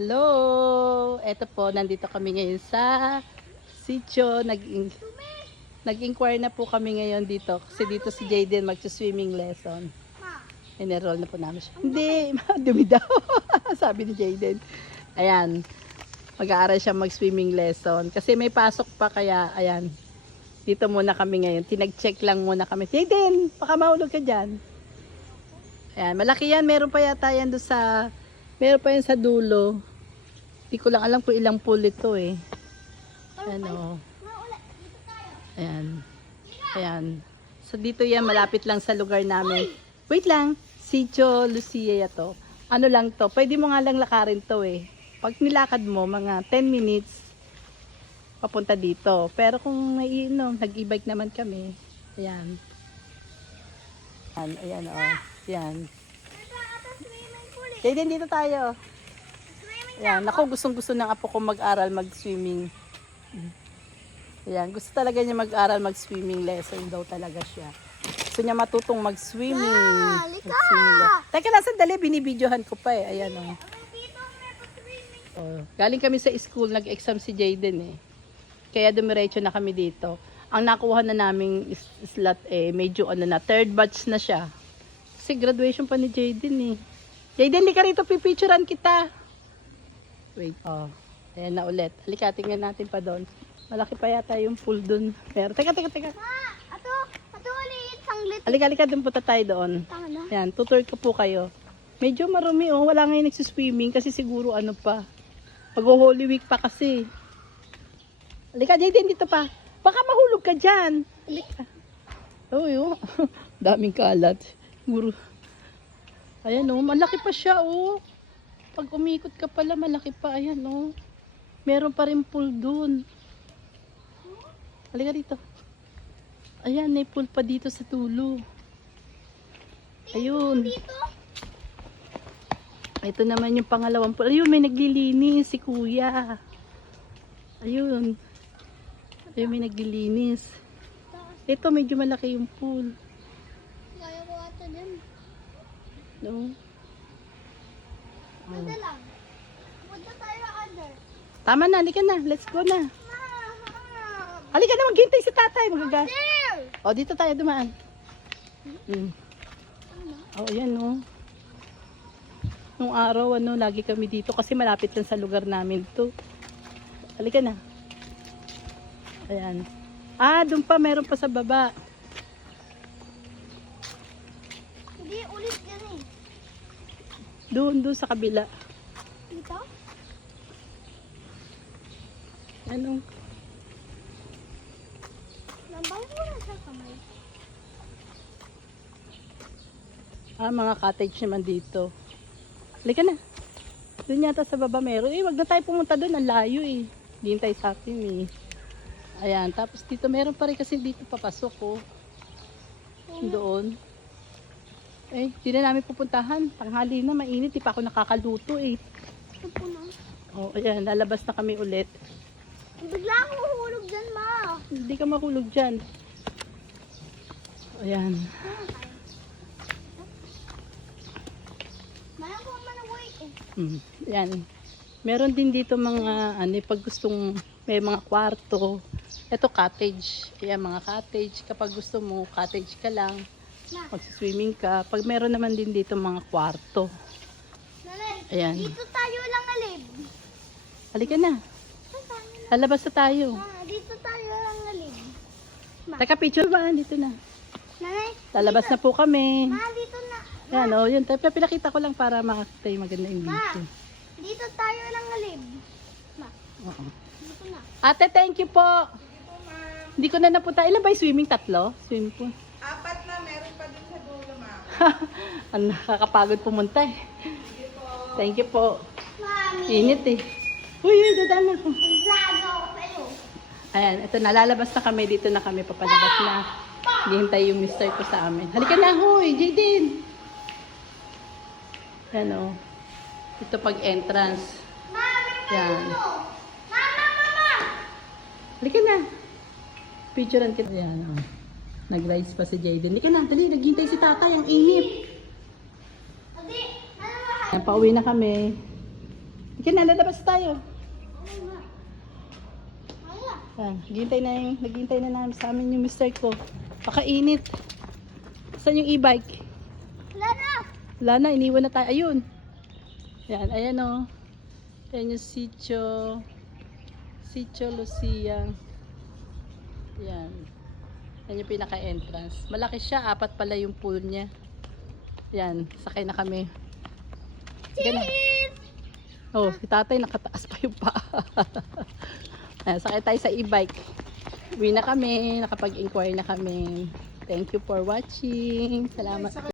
Hello! Eto po, nandito kami ngayon sa sitio. Nag-inquire na po kami ngayon dito. Kasi dito si Jayden magsa-swimming lesson. Enroll na po namin siya. Hindi, dumi daw. Sabi ni Jayden. Ayan, mag-aaral siya mag-swimming lesson. Kasi may pasok pa kaya, ayan. Dito muna kami ngayon. Tinag-check lang muna kami. Jayden, baka mahulog ka dyan. Ayan, malaki yan. Meron pa yata yan doon sa... Meron pa yan sa dulo. Hindi ko lang alam kung ilang pool ito eh. Ano. Ayan. Ayan. So dito yan, malapit lang sa lugar namin. Wait lang. Sitio Lucia to. Ano lang to. Pwede mo nga lang lakarin to eh. Pag nilakad mo, mga 10 minutes, papunta dito. Pero kung may nag-e-bike naman kami. Ayan. Ayan, ayan o. Ayan. Jayden, dito tayo. Ayan, ako gustong-gusto ng apo ko mag-aral mag-swimming. Ayan, gusto talaga niya mag-aral mag-swimming lesson daw talaga siya. Gusto niya matutong mag-swimming. Teka lang, sandali, binibidyohan ko pa eh. Ayan o. Oh. Galing kami sa school, nag-exam si Jayden eh. Kaya dumiretso na kami dito. Ang nakuha na naming slot eh, medyo third batch na siya. Kasi graduation pa ni Jayden eh. Jayden, di ka rito, pipicturean kita. Wait, oh. Ayan na ulit. Halika, tingnan natin pa doon. Malaki pa yata yung pool doon. Pero, teka. Ma, ato ulit, sanglit. Halika, doon punta tayo doon. Ayan, tutor ko po kayo. Medyo marumi oh. Wala ngayon nagsiswimming kasi siguro ano pa. Pag-Holy Week pa kasi. Halika, Jayden, dito pa. Baka mahulog ka dyan. Halika. Oh. Daming kalat. Siguro. Ayan oh, malaki pa siya oh. Pag umikot ka pala, malaki pa. Ayan oh. Meron pa rin pool dun. Halika dito. Ayan, may pool pa dito sa dulo. Ayun. Ito naman yung pangalawang pool. Ayun, may naglilinis si kuya. Ayun. Ayun, may naglilinis. Ito, medyo malaki yung pool. Kaya ko ata din. No? Punta lang. Punta tayo under. Tama na, halika na. Let's go na. Halika na, maghintay si tatay. There! O, dito tayo dumaan. O, ayan o. Nung araw, lagi kami dito kasi malapit lang sa lugar namin to. Halika na. Ayan. Ah, doon pa, meron pa sa baba. Hindi, ulit yan eh. Doon sa kabila. Dito? Ano? Nambay mo na sa kamay. Ah, mga cottage naman dito. Halika na. Doon yata sa baba meron. Eh, wag na tayo pumunta doon. Ang layo eh. Hintay sa atin eh. Ayan. Tapos dito meron pa rin kasi dito papasok oh. Doon. Eh, di na namin pupuntahan. Tanghali na, mainit. Di pa ako nakakaluto eh. Ito po na. Oh, ayan. Lalabas na kami ulit. Bigla akong mahulog dyan, ma. Hindi ka mahulog dyan. Ayan. Mayroon ko man wait eh. Ayan. Meron din dito mga, pag gustong may mga kwarto. Ito cottage. Ayan, mga cottage. Kapag gusto mo, cottage ka lang. Mag-swimming ka. Pag meron naman din dito mga kwarto. Nanay, Ayan. dito tayo lang alib. Halika na. Lalabas na tayo. Dito tayo lang alib. Taka picture ba? Dito na. Nanay, Lalabas na po kami. ma, dito na. Ayan o. Yun. Pinakita ko lang para makakita yung maganda yung Ma, video. dito tayo lang alib. Ma, Oo. dito na. Ate, thank you po. Hindi ko na napunta. Ilan ba yung swimming? 3? Swimming pool. 4 na, meron pa din sa dulo, ma'am. Ang nakakapagod pumunta eh. Thank you po. Mami, Init eh. Uy, dadaan ako. vlog ako sa'yo. Ayan, ito nalalabas na kami. Dito na kami papalabas na. Hihintay yung mister ko sa amin. Halika na, huy, Jayden. Yan o. Ito pag entrance. Yan. Mama! Halika na. Picturean kita. Yan o. Nag-rides pa si Jayden. Halika na, dali. Naghintay si tatay. Ang init. Adi, ano ba? Yan, pauwi na kami. Ika na, lalabas tayo. Wala. Naghintay na namin sa amin yung mister ko. Pakainit. Saan yung e-bike? Wala na. Wala na, iniwan na tayo. Ayun. Yan, ayan o. Ayan yung Sitio. Sitio Lucia. Yan. Yan yung pinaka-entrance. Malaki siya, 4 pala yung pool niya. Yan, sakay na kami. Sige na. Oh, si tatay nakataas pa yung paa. Ayan, sakay tayo sa e-bike. Uwi na kami, nakapag-inquire na kami. Thank you for watching. Salamat.